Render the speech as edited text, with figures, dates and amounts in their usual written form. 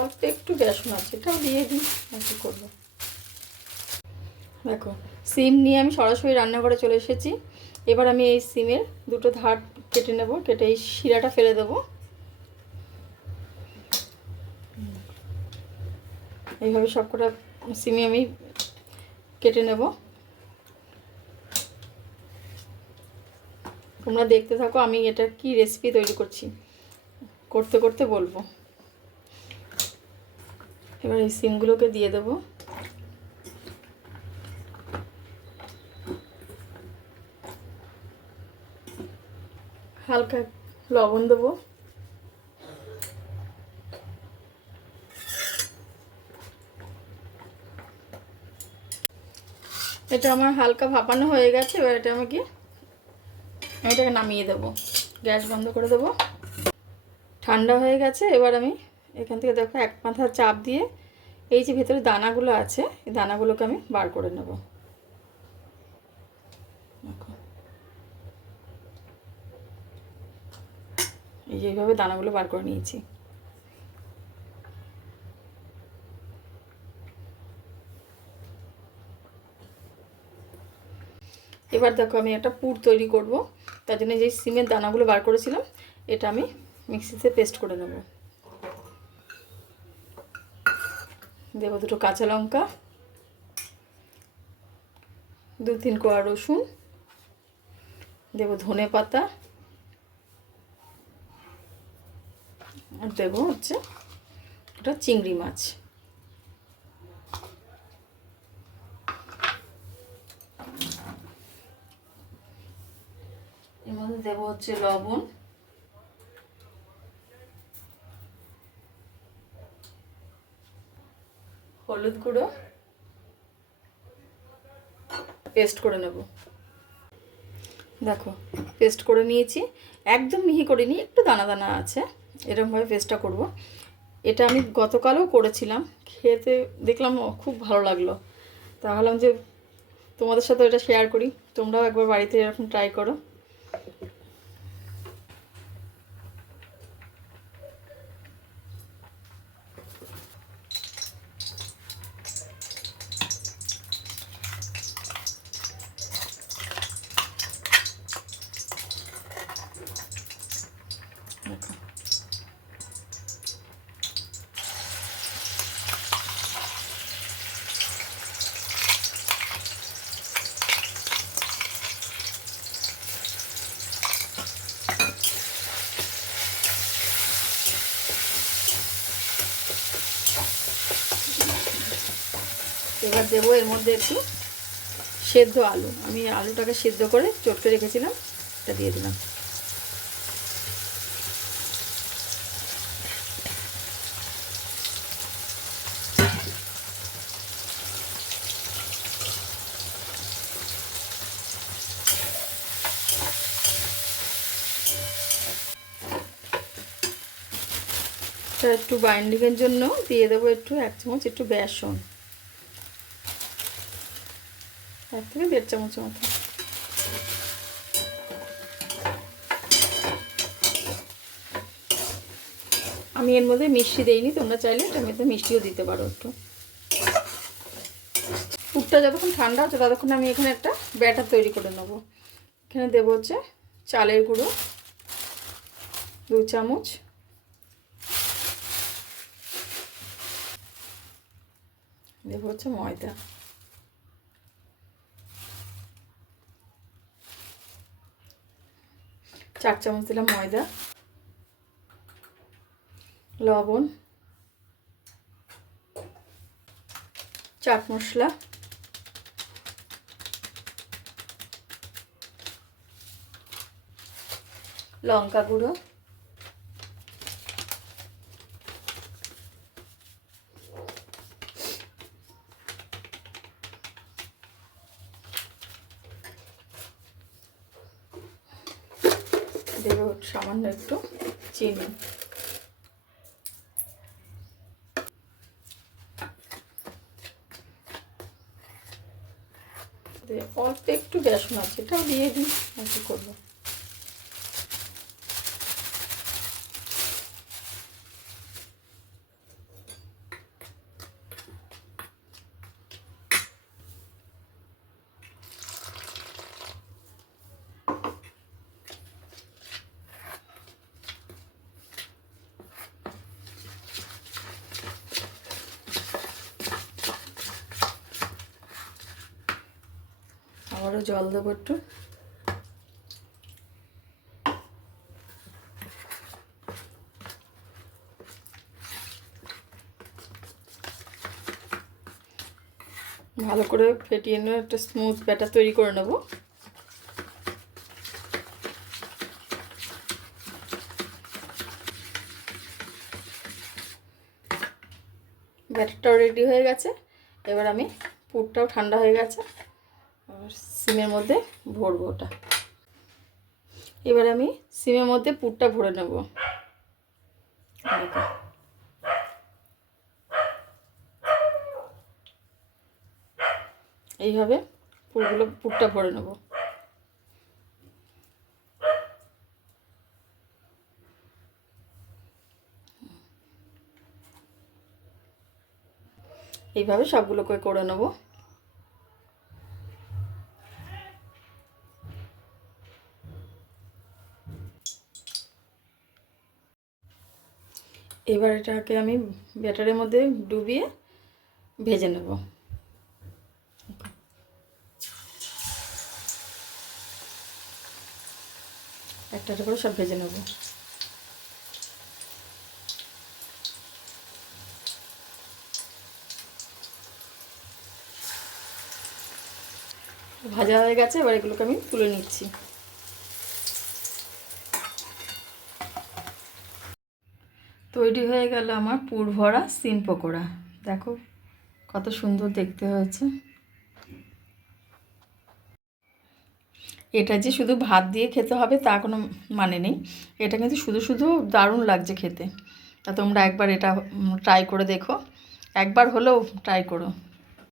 অল্প একটু বেসন আছে, এটাও দিয়ে দিই, কি করবো। দেখো সিম নিয়ে আমি সরাসরি রান্নাঘরে চলে এসেছি। এবার আমি এই সিমের দুটো ধার কেটে নেব, কেটে এই শিরাটা ফেলে দেবো। এইভাবে সবকটা সিমই আমি কেটে নেব। তোমরা দেখতে থাকো আমি এটা কি রেসিপি তৈরি করছি, করতে করতে বলবো। এবার এই সিমগুলোকে দিয়ে দেবো। হালকা লবণ দেবো। এটা আমার হালকা ভাপানো হয়ে গেছে। এবার আমি এটাকে নামিয়ে দেবো, গ্যাস বন্ধ করে দেবো। ঠান্ডা হয়ে গেছে। এবার আমি এখান থেকে দেখো এক মাথা চাপ দিয়ে এই যে ভেতরে দানাগুলো আছে, এই দানাগুলোকে আমি বার করে নেব। এই যে এইভাবে দানাগুলো বার করে নিয়েছি। এবার দেখো আমি একটা পুর তৈরি করব। তার জন্য যে সিমের দানাগুলো বার করেছিলাম এটা আমি মিক্সিতে পেস্ট করে নেব। দেব দুটো কাঁচা লঙ্কা, 2-3 কোয়া রসুন, দেব ধনে পাতা, আর দেব হচ্ছে এটা চিংড়ি মাছ। এর মধ্যে দেব হচ্ছে লবণ, হলুদ গুঁড়ো, পেস্ট করে নেব। দেখো পেস্ট করে নিয়েছি, একদম মিহি করিনি, একটু দানা দানা আছে, এরকমভাবে পেস্টটা করব। এটা আমি গতকালও করেছিলাম, খেতে দেখলাম খুব ভালো লাগলো, তা ভাবলাম যে তোমাদের সাথে এটা শেয়ার করি, তোমরাও একবার বাড়িতে এরকম ট্রাই করো। এবার দেবো এর মধ্যে একটু সেদ্ধ আলু, আমি আলুটাকে সেদ্ধ করে চটকে রেখেছিলাম, এটা দিয়ে দিলাম। এটা একটু বাইন্ডিংয়ের জন্য দিয়ে দেবো একটু 1 চামচ একটু বেসন, 1 থেকে 1.5 চামচের মতো। আমি এর মধ্যে মিষ্টি দেইনি, তোমরা চাইলে এটার মধ্যে মিষ্টিও দিতে পারো একটু। পুরটা যতক্ষণ ঠান্ডা হচ্ছে ততক্ষণ আমি এখানে একটা ব্যাটার তৈরি করে নেব। এখানে দেবো হচ্ছে চালের গুঁড়ো 2 চামচ, দেবো হচ্ছে ময়দা, চার চামচ দিলাম ময়দা, লবণ, চাট মশলা, লঙ্কা গুঁড়ো, দেবো সামান্য একটু চিনি। অল্প একটু বেসন আছে, এটাও দিয়ে দিই, আর কি করবো। আরও জল দেবো একটু। ভালো করে ফেটিয়ে নিয়ে একটা স্মুথ ব্যাটার তৈরি করে নেব। ব্যাটারটাও রেডি হয়ে গেছে। এবার আমি পুরটাও ঠান্ডা হয়ে গেছে, সিমের মধ্যে ভরবো ওটা। এবার আমি সিমের মধ্যে পুরটা ভরে নেব। এইভাবে পুরটা ভরে নেব। এইভাবে সবগুলোকে করে নেব। এবার এটাকে আমি ব্যাটারের মধ্যে ডুবিয়ে ভেজে নেব। একটা একটা করে সব ভেজে নেব। ভাজা হয়ে গেছে, এবার এগুলোকে আমি তুলে নিচ্ছি। তৈরি হয়ে গেল আমার পুর ভরা সিম পকোড়া। দেখো কত সুন্দর দেখতে হয়েছে। এটা যে শুধু ভাত দিয়ে খেতে হবে তা কোনো মানে নেই, এটা কিন্তু শুধু শুধু দারুণ লাগছে খেতে। তা তোমরা একবার এটা ট্রাই করে দেখো, একবার হলেও ট্রাই করো।